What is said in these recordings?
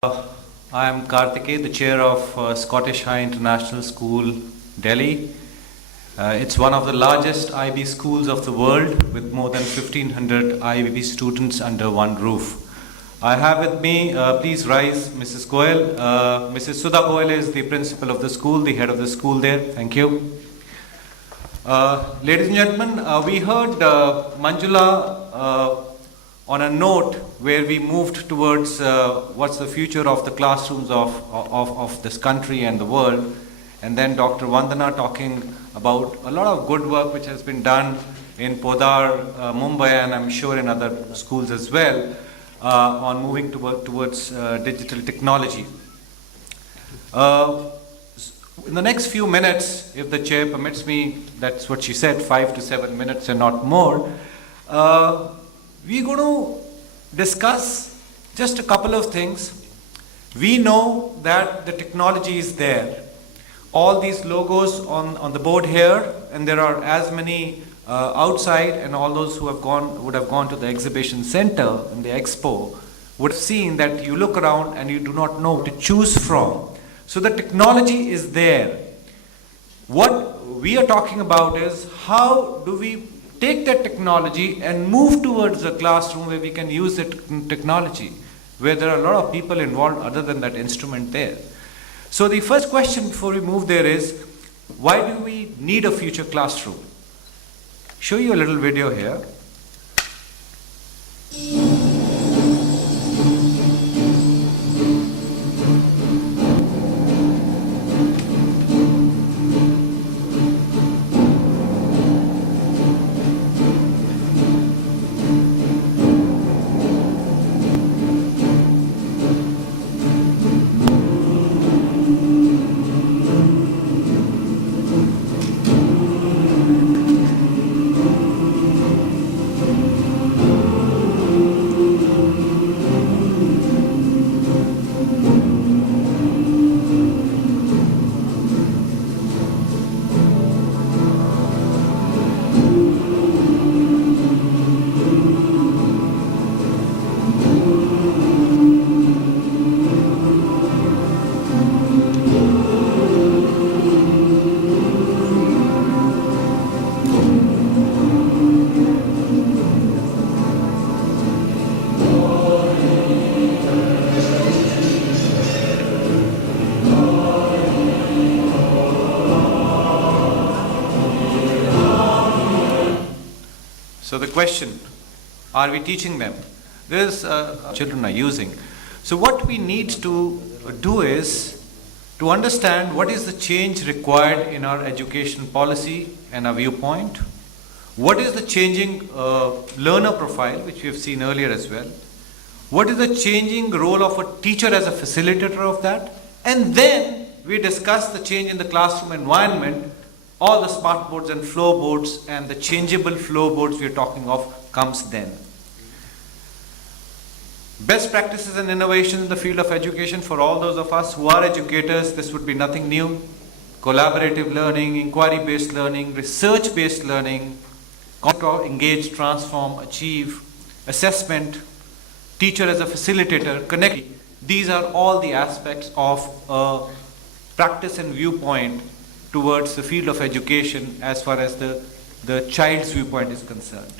I am Kartikay, the chair of Scottish High International School, Delhi. It's one of the largest IB schools of the world with more than 1500 IB students under one roof. I have with me, please rise, Mrs. Goel. Mrs. Sudha Goel is the principal of the school, the head of the school there. Thank you. Ladies and gentlemen, we heard Manjula on a note where we moved towards what's the future of the classrooms of this country and the world, and then Dr. Vandana talking about a lot of good work which has been done in Podar, Mumbai, and I'm sure in other schools as well, on moving towards digital technology. In the next few minutes, if the chair permits me, that's what she said, 5 to 7 minutes and not more, we're going to discuss just a couple of things. We know that the technology is there. All these logos on the board here, and there are as many outside, and all those who would have gone to the exhibition center in the expo would have seen that you look around and you do not know to choose from. So the technology is there. What we are talking about is how do we take that technology and move towards a classroom where we can use that technology, where there are a lot of people involved other than that instrument there. So the first question before we move there is, why do we need a future classroom? Show you a little video here. So the question, are we teaching them? This children are using. So what we need to do is to understand what is the change required in our education policy and our viewpoint. What is the changing learner profile, which we have seen earlier as well. What is the changing role of a teacher as a facilitator of that? And then we discuss the change in the classroom environment. All the smart boards and flow boards and the changeable flow boards we are talking of comes then. Best practices and innovations in the field of education for all those of us who are educators, this would be nothing new. Collaborative learning, inquiry-based learning, research-based learning, engage, transform, achieve, assessment, teacher as a facilitator, connect. These are all the aspects of practice and viewpoint towards the field of education as far as the child's viewpoint is concerned.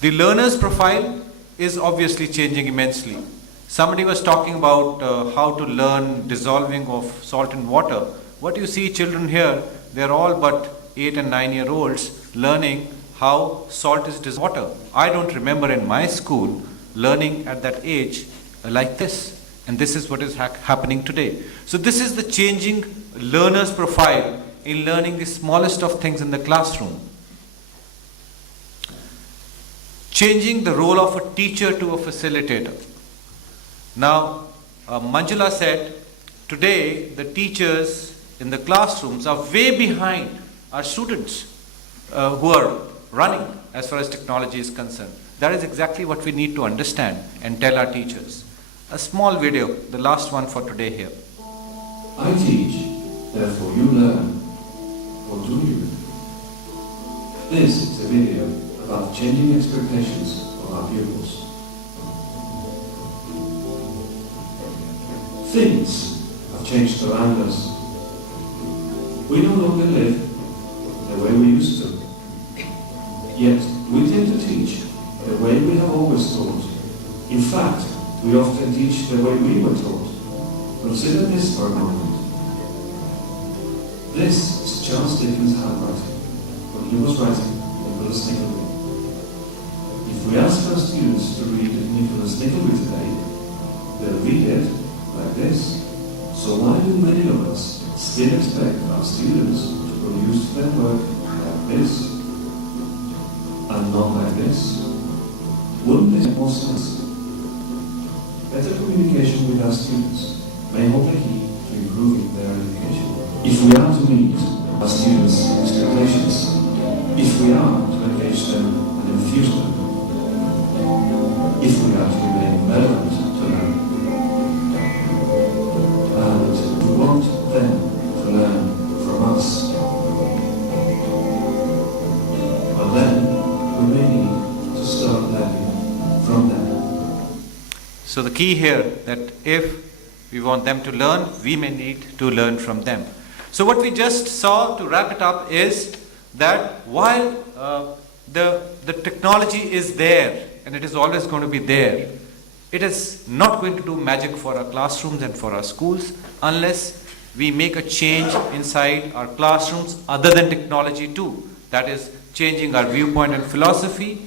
The learner's profile is obviously changing immensely. Somebody was talking about how to learn dissolving of salt in water. What you see children here, they're all but 8 and 9-year-olds learning how salt is dissolved in water. I don't remember in my school learning at that age like this. And this is what is happening today. So this is the changing learner's profile in learning the smallest of things in the classroom. Changing the role of a teacher to a facilitator. Now, Manjula said, today the teachers in the classrooms are way behind our students who are running as far as technology is concerned. That is exactly what we need to understand and tell our teachers. A small video, the last one for today here. I teach, therefore you learn. Or do you? This is a video about changing expectations of our pupils. Things have changed around us. We no longer live the way we used to. Yet, we tend to teach the way we have always taught. In fact, we often teach the way we were taught. Consider this for a moment. This is Charles Dickens' handwriting when he was writing Nicholas Nickleby. If we ask our students to read Nicholas Nickleby today, they'll read it like this. So why do many of us still expect our students to produce their work like this and not like this? Wouldn't this make more sense? Better communication with our students may hold the key to improving their education. If we are to meet our students' expectations, if we are to engage them and infuse them, if we are to remain relevant to them, and we want them to learn from us, well then we may need to start learning from them. So the key here that if we want them to learn, we may need to learn from them. So what we just saw, to wrap it up, is that while the technology is there and it is always going to be there, it is not going to do magic for our classrooms and for our schools unless we make a change inside our classrooms other than technology too. That is changing our viewpoint and philosophy,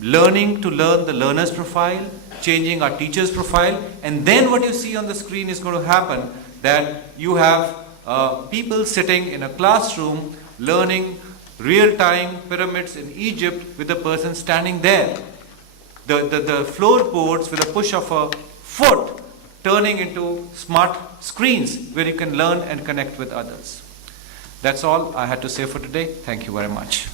learning to learn the learner's profile, changing our teacher's profile, and then what you see on the screen is going to happen, that you have people sitting in a classroom learning real-time pyramids in Egypt with a person standing there. The floorboards with a push of a foot turning into smart screens where you can learn and connect with others. That's all I had to say for today. Thank you very much.